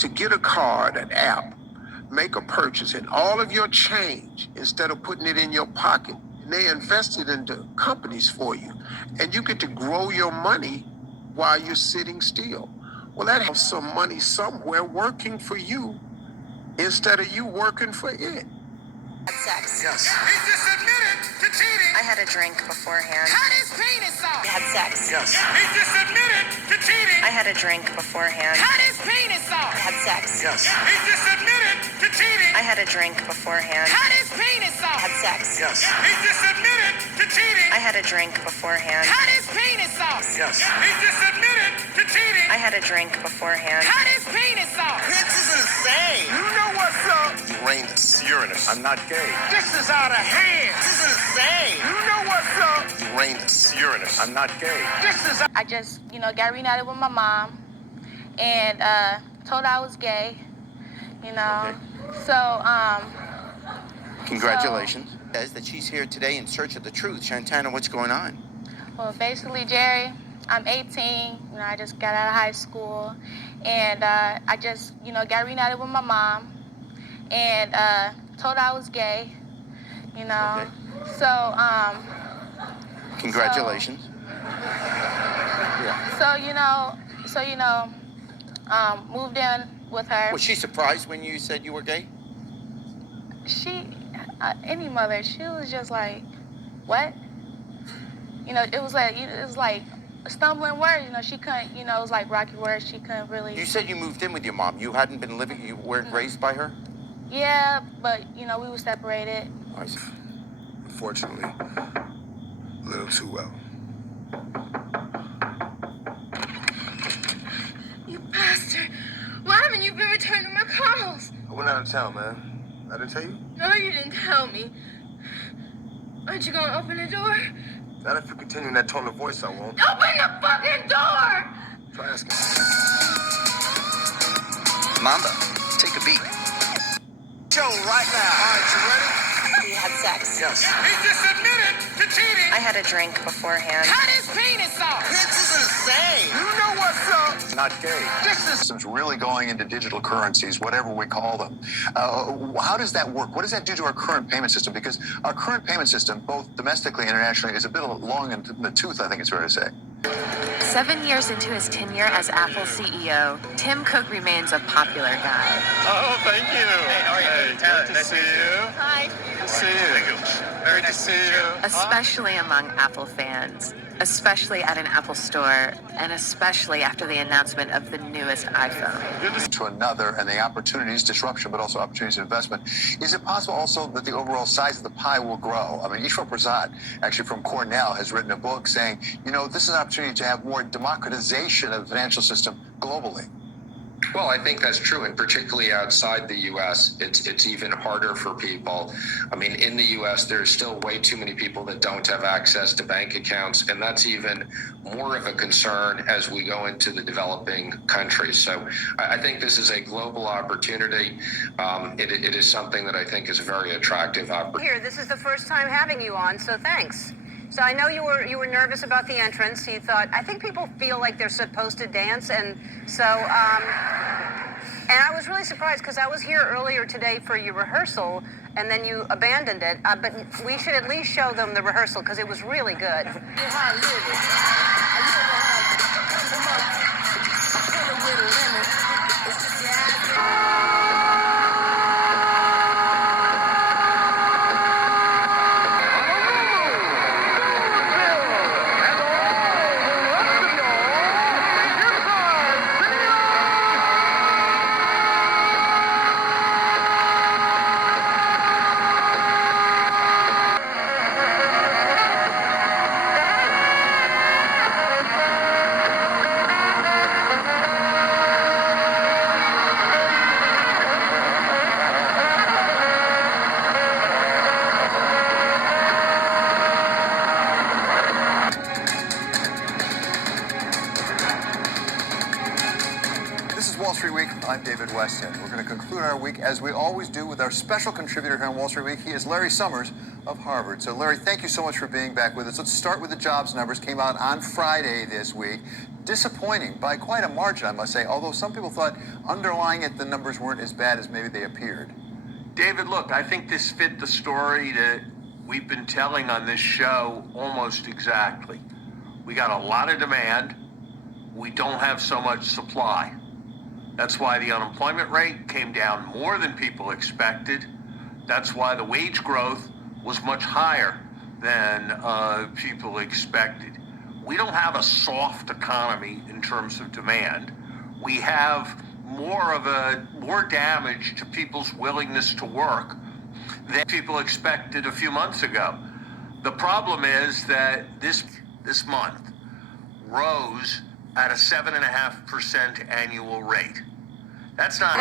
to get a card, an app, make a purchase, and all of your change, instead of putting it in your pocket, and they invest it into companies for you. And you get to grow your money while you're sitting still. Well, that has some money somewhere working for you instead of you working for it. Had sex. Yes. He just admitted to cheating. I had a drink beforehand. Cut his penis off. Had sex. Yes. He just admitted to cheating. I had a drink beforehand. Cut his penis off. Had sex. Yes. He just admitted to cheating. I had a drink beforehand. Cut his penis off. Had sex. Yes. He just admitted to cheating. I had a drink beforehand. Cut his penis off. Yes. He just admitted to cheating. I had a drink beforehand. Cut his penis off. This is insane. You know what's up? Uranus. Uranus. I'm not gay. This is out of hand. This is insane. You know what's up? Uranus. Uranus. I'm not gay. This is I just, got reunited with my mom and told her I was gay, Okay. So, Congratulations. Says that she's here today in search of the truth. Shantana, what's going on? well, basically, Jerry, I'm 18. I just got out of high school. And I just, got reunited with my mom and told her I was gay, Okay. So, Congratulations. moved in with her. Was she surprised when you said you were gay? Any mother, she was just like, what? It was like a stumbling word. She couldn't, it was like rocky words. She couldn't really. You said you moved in with your mom. You hadn't been living, you weren't raised by her? Yeah, but, we were separated. I see. Unfortunately, a little too well. You bastard! Why haven't you been returning my calls? I went out of town, man. I didn't tell you? No, you didn't tell me. Aren't you gonna open the door? Not if you continue in that tone of voice, I won't. Open the fucking door! Try asking. Mamba, take a beat. show right now. All right, you ready? We had sex. Yes. He just admitted to cheating. I had a drink beforehand. Cut his penis off. This is insane. You know what's up? Not gay. This is Systems really going into digital currencies, whatever we call them. How does that work? What does that do to our current payment system? Because our current payment system, both domestically and internationally, is a bit long in the tooth, I think it's fair to say. 7 years into his tenure as Apple CEO, Tim Cook remains a popular guy. Oh, thank you. Hey, how are you? Good to see you. Hi. Good to see you. Very nice to see you. Especially among Apple fans, especially at an Apple store, and especially after the announcement of the newest iPhone. To another, and the opportunities, disruption, but also opportunities of investment. Is it possible also that the overall size of the pie will grow? I mean, Ishwar Prasad, actually from Cornell, has written a book saying, this is an opportunity to have more democratization of the financial system globally. Well, I think that's true, and particularly outside the U.S., it's even harder for people. I mean, in the U.S., there's still way too many people that don't have access to bank accounts, and that's even more of a concern as we go into the developing countries. So I think this is a global opportunity. It is something that I think is a very attractive opportunity. Here, this is the first time having you on, so thanks. So I know you were nervous about the entrance. You thought, I think people feel like they're supposed to dance, and so and I was really surprised because I was here earlier today for your rehearsal, and then you abandoned it. But we should at least show them the rehearsal because it was really good. Wall Street Week. I'm David Westhead. We're going to conclude our week, as we always do, with our special contributor here on Wall Street Week. He is Larry Summers of Harvard. So, Larry, thank you so much for being back with us. Let's start with the jobs numbers. Came out on Friday this week. disappointing by quite a margin, I must say, although some people thought underlying it, the numbers weren't as bad as maybe they appeared. David, look, I think this fit the story that we've been telling on this show almost exactly. We got a lot of demand. We don't have so much supply. That's why the unemployment rate came down more than people expected. That's why the wage growth was much higher than people expected. We don't have a soft economy in terms of demand. We have more damage to people's willingness to work than people expected a few months ago. The problem is that this month rose at a 7.5% annual rate. That's not.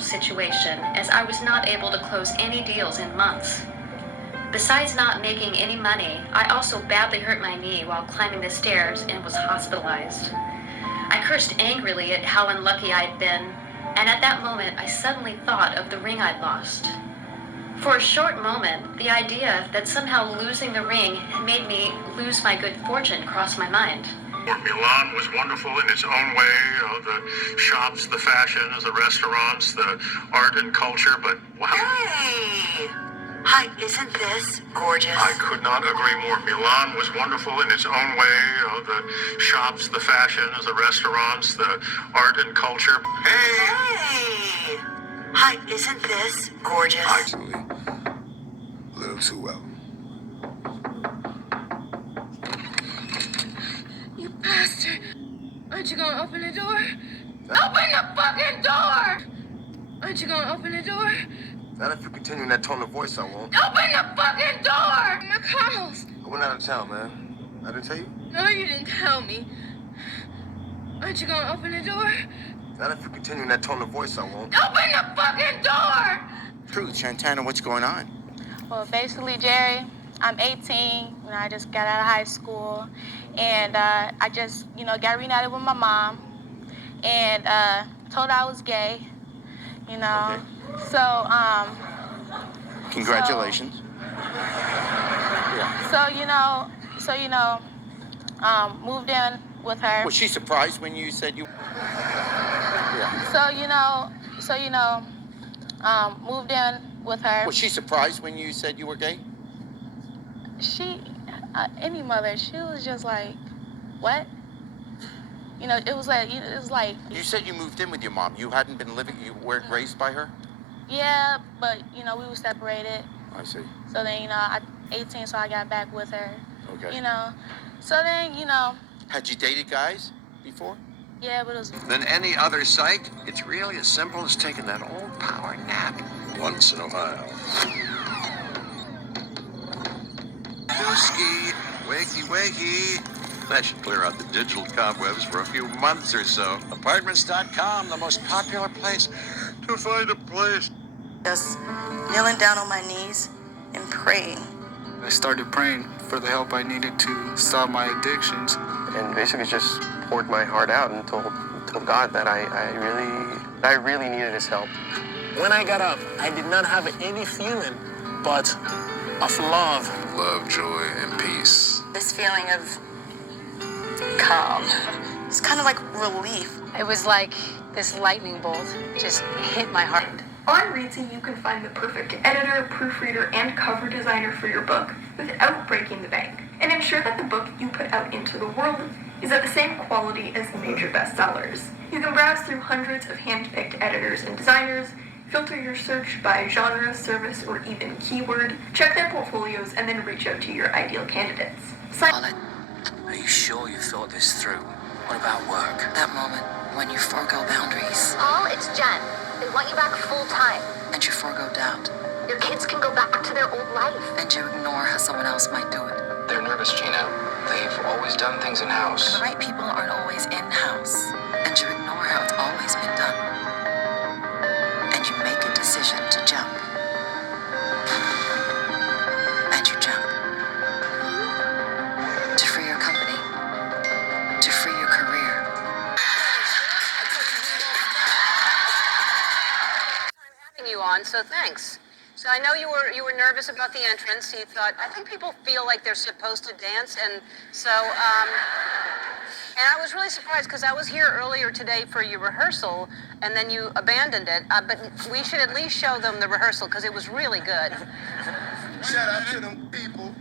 Situation as I was not able to close any deals in months. Besides not making any money, I also badly hurt my knee while climbing the stairs and was hospitalized. I cursed angrily at how unlucky I'd been, and at that moment I suddenly thought of the ring I'd lost. For a short moment, the idea that somehow losing the ring had made me lose my good fortune crossed my mind. Milan was wonderful in its own way, the shops, the fashions, the restaurants, the art and culture, but wow. Hey! Hi, isn't this gorgeous? I could not agree more. Milan was wonderful in its own way, the shops, the fashions, the restaurants, the art and culture. Hey! Hi, isn't this gorgeous? Actually, a little too well. You bastard! Aren't you gonna open the door? Open the fucking door! Aren't you gonna open the door? Not if you continue in that tone of voice, I won't. Open the fucking door! McConnell's! I went out of town, man. I didn't tell you? No, you didn't tell me. Aren't you gonna open the door? Not if you continue in that tone of voice, I won't. Open the fucking door! Truth, Shantana, what's going on? Well, basically, Jerry, I'm 18. I just got out of high school, and I just, got reunited with my mom, and told her I was gay. Okay. So Congratulations. moved in with her. Was she surprised when you said you? Moved in with her. Was she surprised when you said you were gay? Any mother, she was just like, what? It was like. You said you moved in with your mom. You hadn't been living. You weren't raised by her. Yeah, but we were separated. I see. So then, I 18, so I got back with her. Okay. So then, Had you dated guys before? yeah, but it was. Than any other site, it's really as simple as taking that old power nap once in a while. Dooski, wakey, wakey. That should clear out the digital cobwebs for a few months or so. Apartments.com, the most popular place to find a place. Just kneeling down on my knees and praying. I started praying for the help I needed to stop my addictions. And basically just poured my heart out and told God that I really needed his help. When I got up, I did not have any feeling but of love. Love, joy, and peace. This feeling of calm. It's kind of like relief. It was like this lightning bolt just hit my heart. On Readsy, you can find the perfect editor, proofreader, and cover designer for your book without breaking the bank, and ensure that the book you put out into the world is at the same quality as the major bestsellers. You can browse through hundreds of hand-picked editors and designers, filter your search by genre, service, or even keyword, check their portfolios, and then reach out to your ideal candidates. Are you sure you thought this through? What about work? That moment when you forego boundaries. Paul, it's Jen. They want you back full-time. And you forego doubt. Your kids can go back to their old life. And you ignore how someone else might do it. They're nervous, Gina. They've always done things in-house. And the right people aren't always in-house. And you ignore how it's always been done. And you make a decision to jump. And you jump. To free your company. To on, so thanks. So I know you were nervous about the entrance. You thought, I think people feel like they're supposed to dance, and so and I was really surprised because I was here earlier today for your rehearsal, and then you abandoned it. But we should at least show them the rehearsal because it was really good. Shout out to them people.